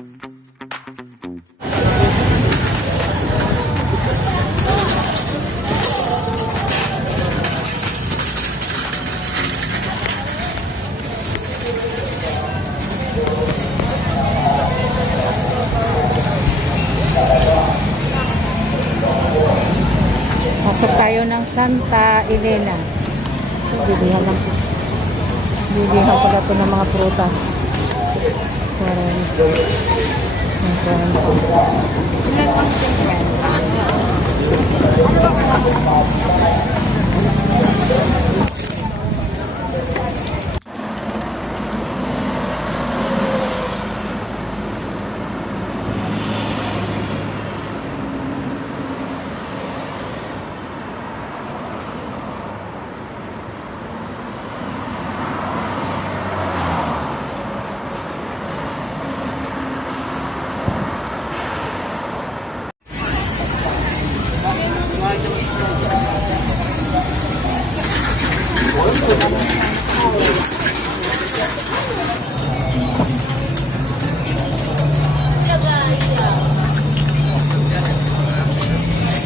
Pasok tayo ng Santa Elena. Bilihan lang. Bilihan pala ito ng mga prutas. 40. 50. Ilan pang 50?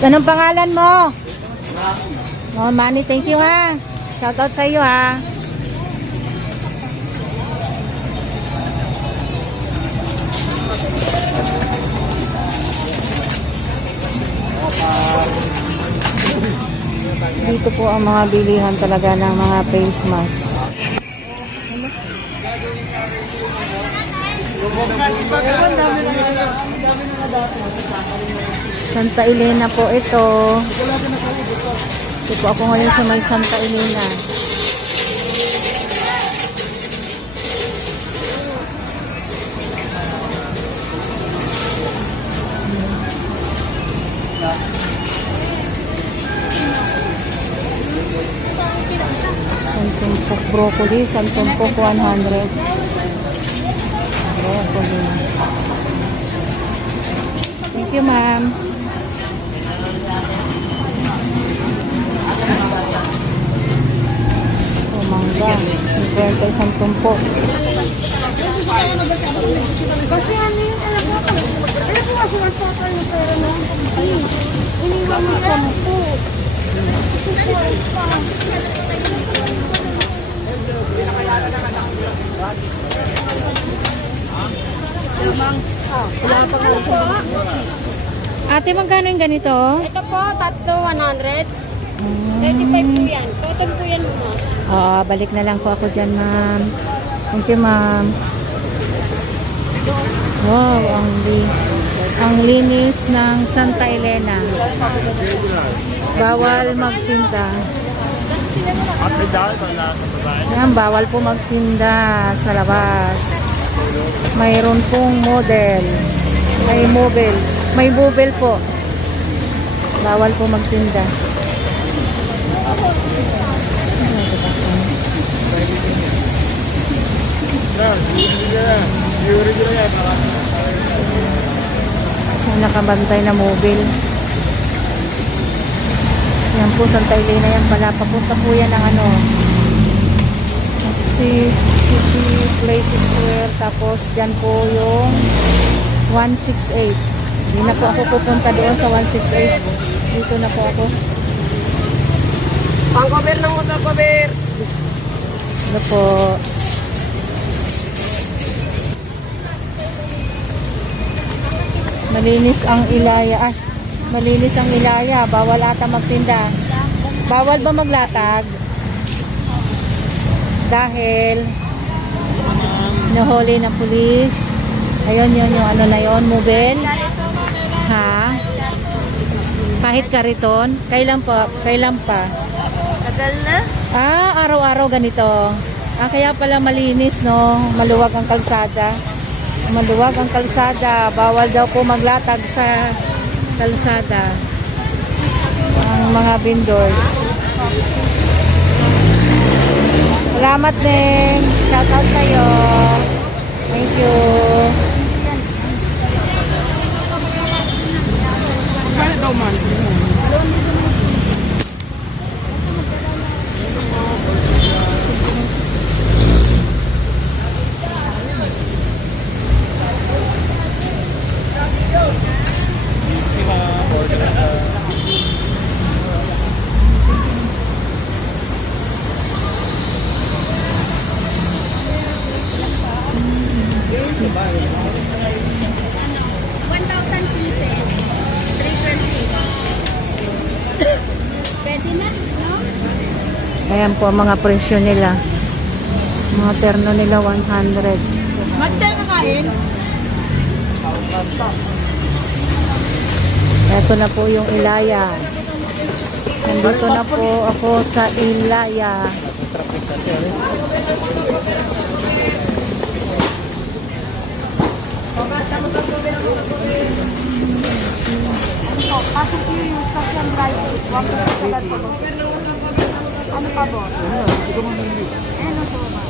Anong pangalan mo? Oh, Manny, thank you ha. Shout out sa iyo ha. Dito po ang mga bilihan talaga ng mga face mask. Santa Elena po ito. Ito po ako ngayon sa may Santa Elena. Santumpok broccoli, santumpok 100. Broccoli. Thank you, ma'am. Oh, mangga. 50 isang tumpok. Kasi ano yung alam mo? Alam mo kasi nasakal na pera na. Iniwan mo sa po. Ate, magkano yung ganito? Ito po, tatlo 100. 35 po yan. Total po yan mo. Balik na lang po ako dyan, ma'am. Thank you, ma'am. Wow, ang linis ng Santa Elena. Bawal magtinda. Yan, bawal po magtinda sa labas. Mayroon pong model. May mobile po. Bawal po magtinda. May nakabantay na mobile. Yan po, Santa Elena yan pala. Papunta po yan ng ano, City Place Square. Tapos dyan po yung 168. Hindi na po ako pupunta doon sa 168. Dito na po ako. Pang-cover ng cover. Ano po. Malinis ang Ilaya. Malinis ang Ilaya. Bawal ata magtinda. Bawal ba maglatag? Dahil nahuli ng pulis. Ayun, yun yung ano na yun, mobile. Ha? Kahit kariton? Kailan pa? Tagal na? Araw-araw ganito. Kaya pala malinis, no? Maluwag ang kalsada. Maluwag ang kalsada. Bawal daw po maglatag sa kalsada. Ang mga vendors. Salamat din. Shout out sa'yo. Thank you. Saan daw man? 1,000 pieces. 320. Pwede na, no? Ayan po ang mga presyo nila. Mga terno nila 100. Ito na po yung Ilaya. Nandito na po ako sa Ilaya. Pasok ko yung station drive. Wag mo na talaga po. Ano pa po? Ano po ba?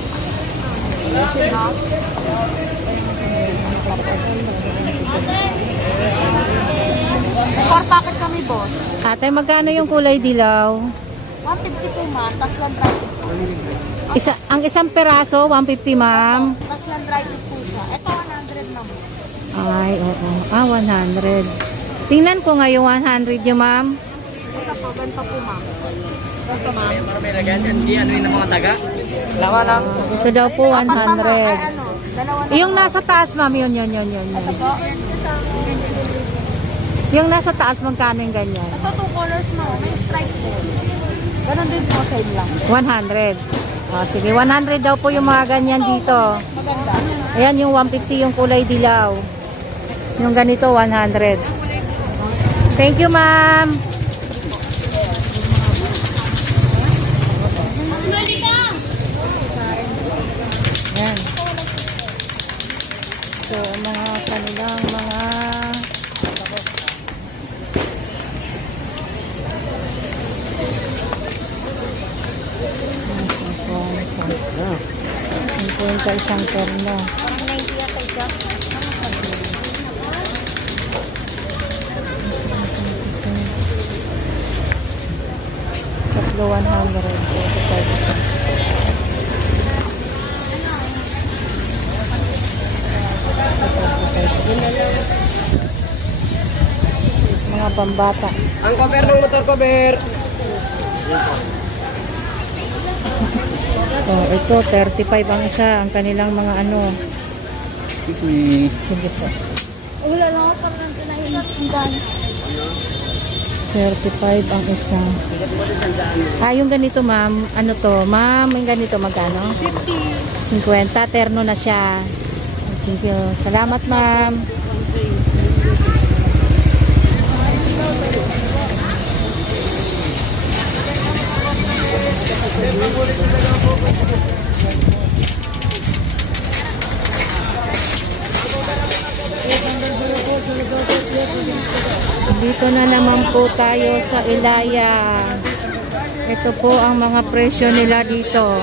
Car packet kami, boss. Ate, magkano yung kulay dilaw? 150 po, ma'am. Tas lang drive po. Ang isang peraso, 150 ma'am. Tas lang drive po siya. Ito, 100 na mo. Ay, oo. 100. Tingnan ko nga yung 100 yung ma'am. Ito po, ganito po, ma'am. Ito, ma'am. Ito daw po, 100. Ano? Dalawa na. Yung nasa taas, ma'am, yun. Ito po. Yung nasa taas, magkano yung ganyan? Ito, 2 colors mo. May stripe po. Ganon din po, same lang. 100. Sige, 100 daw po yung mga ganyan dito. Maganda. Ayan, yung 150 yung kulay dilaw. Yung ganito, 100. Thank you, ma'am. Ayan. So, mga kanilang mga yung ka isang terno. Parang 90 yata ito. Tatlo 100. Ito tayo isa. Mga pambata. Ang cover ng motor cover. Oh, ito 35 ang isa, ang kanilang mga ano. Excuse me. Sige po. Wala lang ako parang tinahilat. Ang gano'n. 35 ang isa. Yung ganito ma'am, ano to? Ma'am, yung ganito magkano? 50. 50, terno na siya. Thank you. Salamat ma'am. Dito na naman po tayo sa Ilaya. Ito po ang mga presyo nila dito.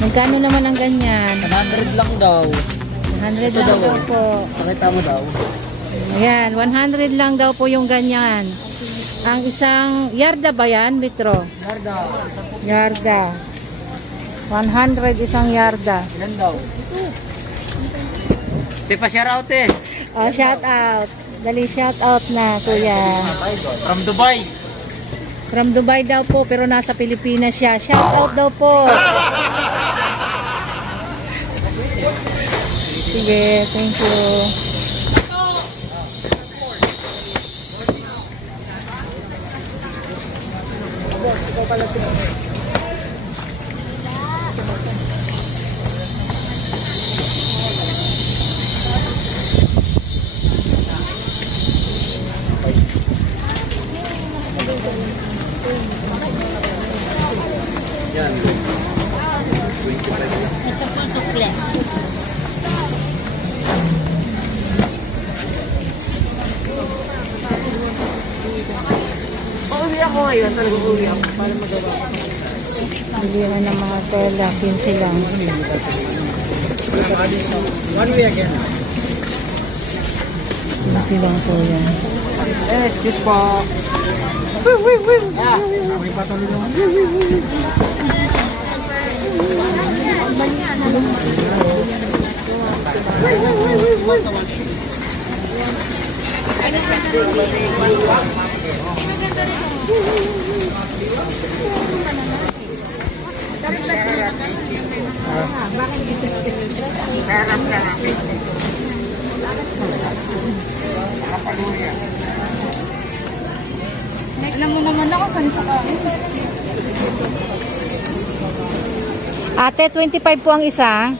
Magkano naman ang ganyan? 100 lang daw. 100 lang daw po. Pakita mo daw. Ayan, 100 lang daw po yung ganyan. Ang isang yarda ba yan, Mitro? Yarda. Yarda. 100 isang yarda. Ilan daw? Pipa share out eh. Oh, shout out. Dali shout out na, kuya. From Dubai. From Dubai daw po, pero nasa Pilipinas siya. Shout out daw po. Sige, thank you. yan talaga uwi ako para magawa. Bilihan ng mga tela, 15 lang. 1 way again. 15 lang po yan. Excuse po. May patuloy naman. Alam mo naman ako, kanito ka. Ate, 25 po ang isa.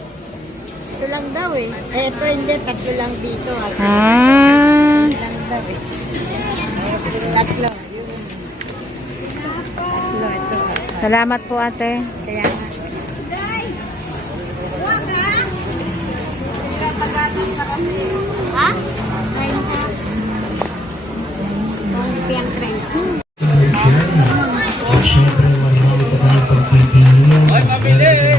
Ito lang daw eh. Ito hindi, tatlo lang dito. Ah. Lang daw eh. Tatlo. Tatlo, ito. Salamat po, ate. Kaya nga. Ha? Kain ka. Piyang friend. Ay, pabili!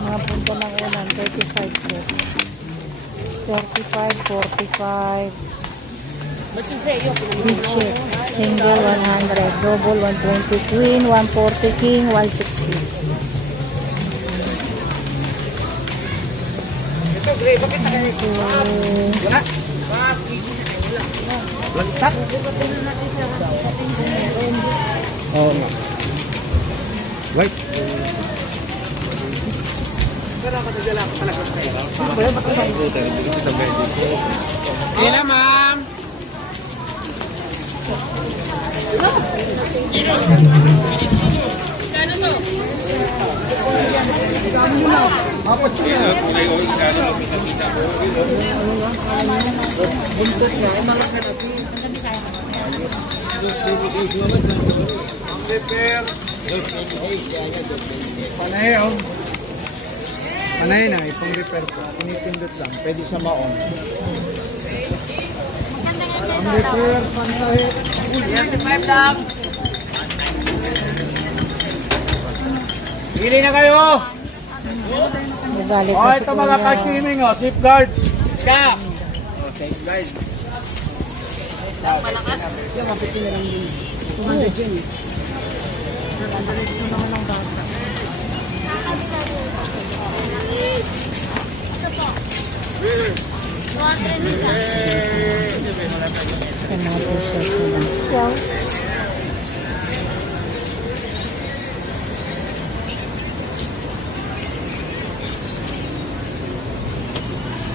Mga punta ng ulan, 35 po. 35, 45. Big ship. Single 100, double 120, queen 140, king 160. Ito, Gray, bakit nakanito? Wala? Lantak? Oo nga. Wait. Ayan na, ma'am. Panay, oh. Panay na, ipong repair ko. Pinipindot lang. Pwede sa maon. Ang repair, panay. 35 lang. Pili na kayo! Magalit Oh, na si ito mga Kuya. ka-swimming, oh. Safeguard. Siya. Oh, safeguard. Tomato sauce na lang. Wow.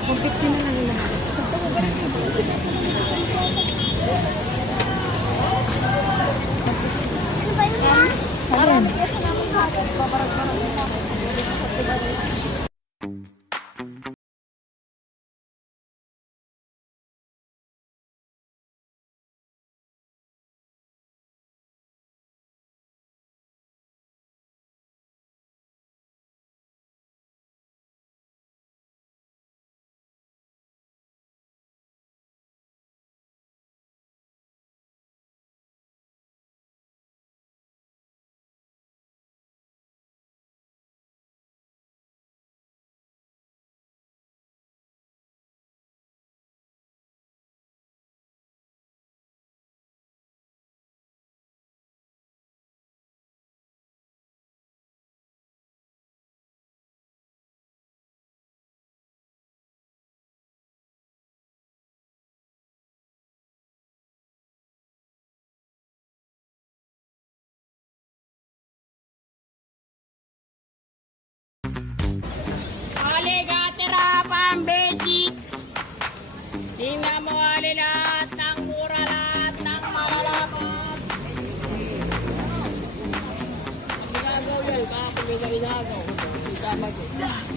Kung 50 na lang lahat. Ano yan?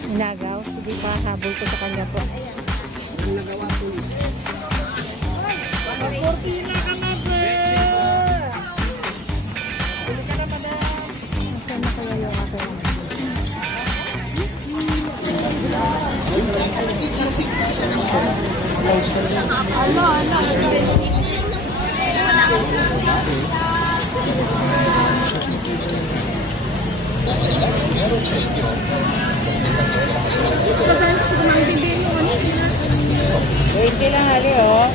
Inagaw. Sige pa, habol ko sa kanya po. Saan na kaya yung aking? Wait lang, hali, oh.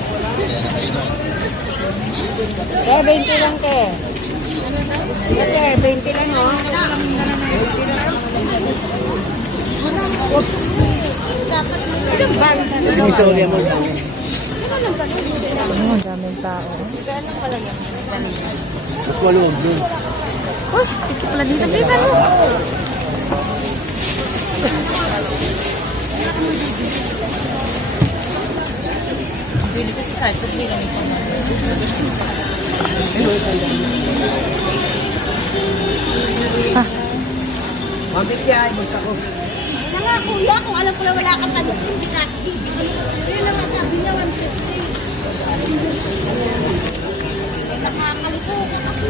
Kaya 20 lang, te. Kaya 20 lang, oh. Sorry mo. Ang daming tao. Walong yun. Uy, sige pala dito. Dito mo. Mabit yan, basta ko. Kaya nga kuya, kung alam ko na wala kang ano, hindi ka. Yun lang ang sabi niya, 150. Nakakalito ka kasi.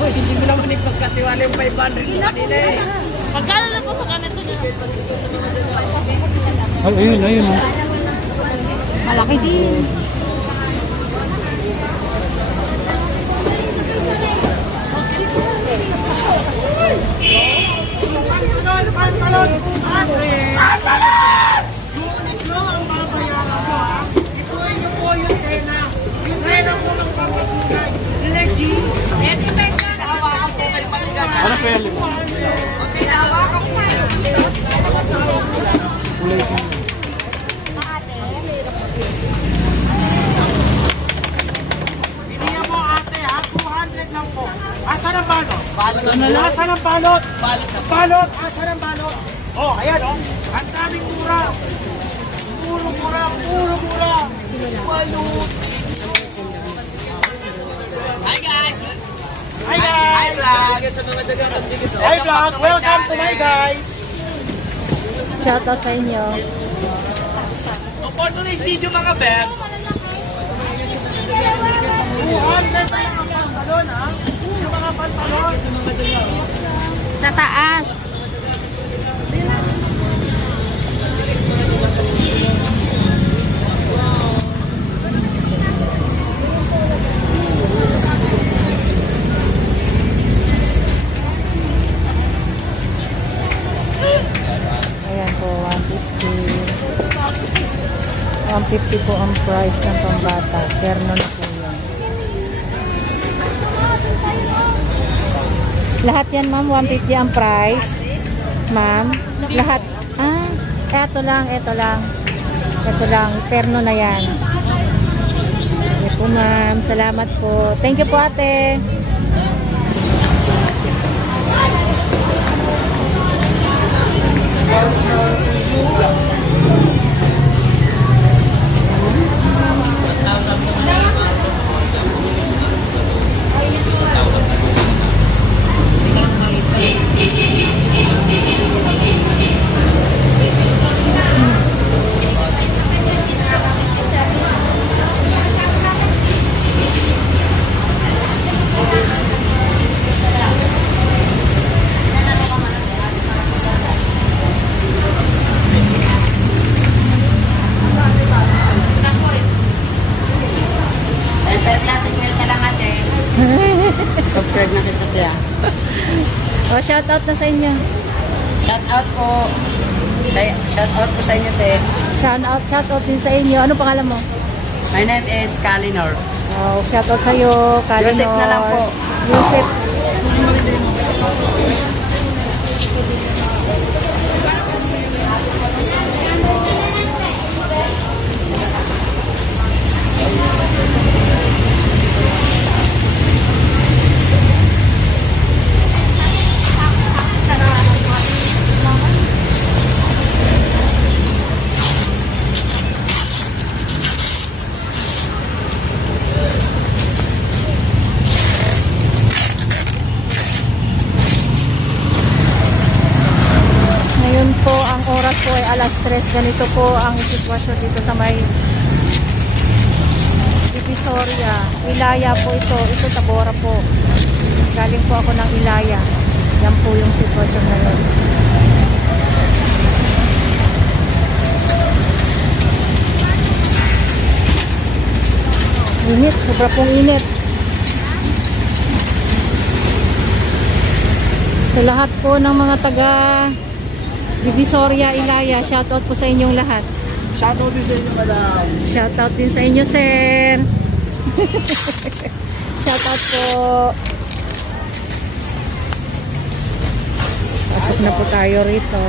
Uy, hindi mo naman ipagkatiwala yung 500 kanina eh. Magkano na po pag ano ito niya? Ayun, ayun. Malaki din. Ano pwede mo? Biniya mo ate ha, 200 lang po. Asan ang balot? Asan ang balot? Balot, asan ang balot? Oh, ayan oh. Ang daming mura. Puro mura, puro mura. Balot. Hi guys! Hi guys! Hi vlog! Welcome to my guys! Shoutout sa inyo. For today's video mga bebs, 200 na lang ang pantalon ha. Yung mga pantalon. Sa taas. Ayan po, 150. 150 po ang price ng pambata. Terno na po yan. Lahat yan, ma'am, 150 ang price. Ma'am, lahat. Ah, eto lang, eto lang. Eto lang, terno na yan. Sige po, ma'am. Salamat po. Thank you po, ate. Subscribe na kita tiya. O, shoutout na sa inyo. Shout out po. Shout out po sa inyo, te. Shoutout din sa inyo. Ano pangalan mo? My name is Kalinor. Oh, shoutout sa'yo, Kalinor. Joseph na lang po. Joseph. po ay alas 3. Ganito po ang sitwasyon dito sa may Divisoria. Ilaya po ito. Ito Tabora po. Galing po ako ng Ilaya. Yan po yung sitwasyon ngayon. Init. Sobra pong init. Sa lahat po ng mga taga Divisoria, Ilaya, shoutout po sa inyong lahat. Shoutout din sa inyo, madam. Shoutout din sa inyo, sir. Shoutout po. Pasok na po tayo rito.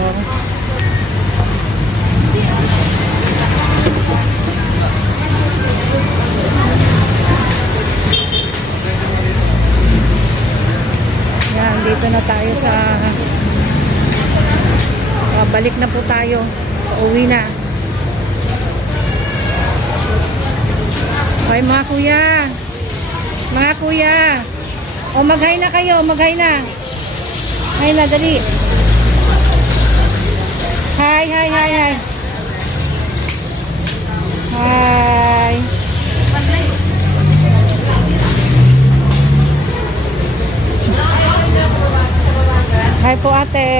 Yan, dito na tayo sa balik na po tayo. Uwi na. Okay, mga kuya. Mga kuya. O, mag-hi na kayo. Mag-hi na. Hi na, dali. Hi, hi, hi, hi. Hi. Hi po, ate.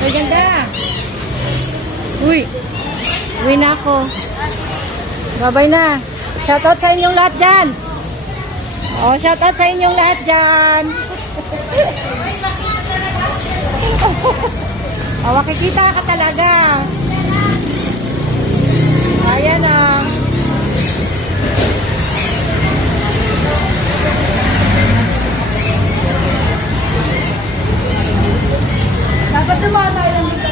Ay, ganda. Uy. Uwi na ako. Babay na. Shoutout sa inyong lahat dyan. Oh, shoutout sa inyong lahat dyan. Oh, makikita ka talaga. Ayan oh. Dapat dumaan tayo lang dito.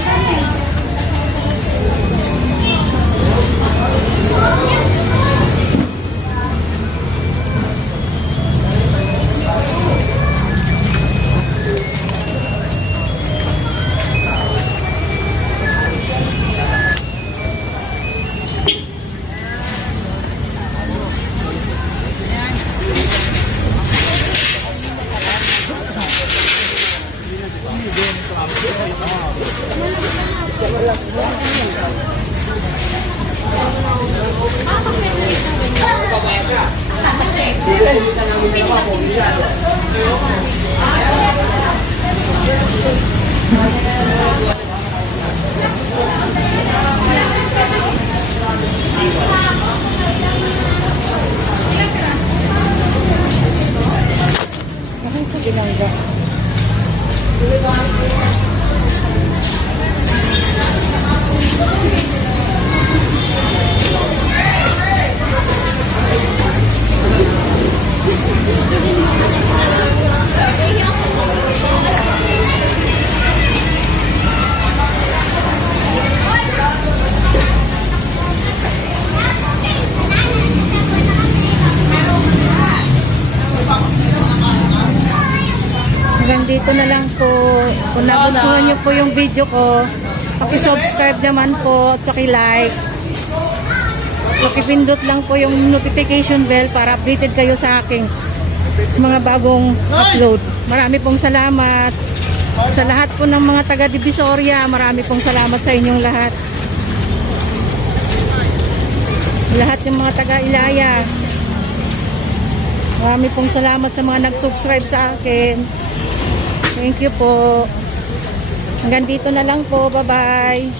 Ginangga. Hanggang dito na lang po. Kung nagustuhan nyo po yung video ko, paki-subscribe naman po at paki-like. Paki-pindot lang po yung notification bell para updated kayo sa aking mga bagong upload. Marami pong salamat. Sa lahat po ng mga taga Divisoria, marami pong salamat sa inyong lahat. Lahat ng mga taga Ilaya, marami pong salamat sa mga nag-subscribe sa akin. Thank you po. Hanggang dito na lang po. Bye-bye.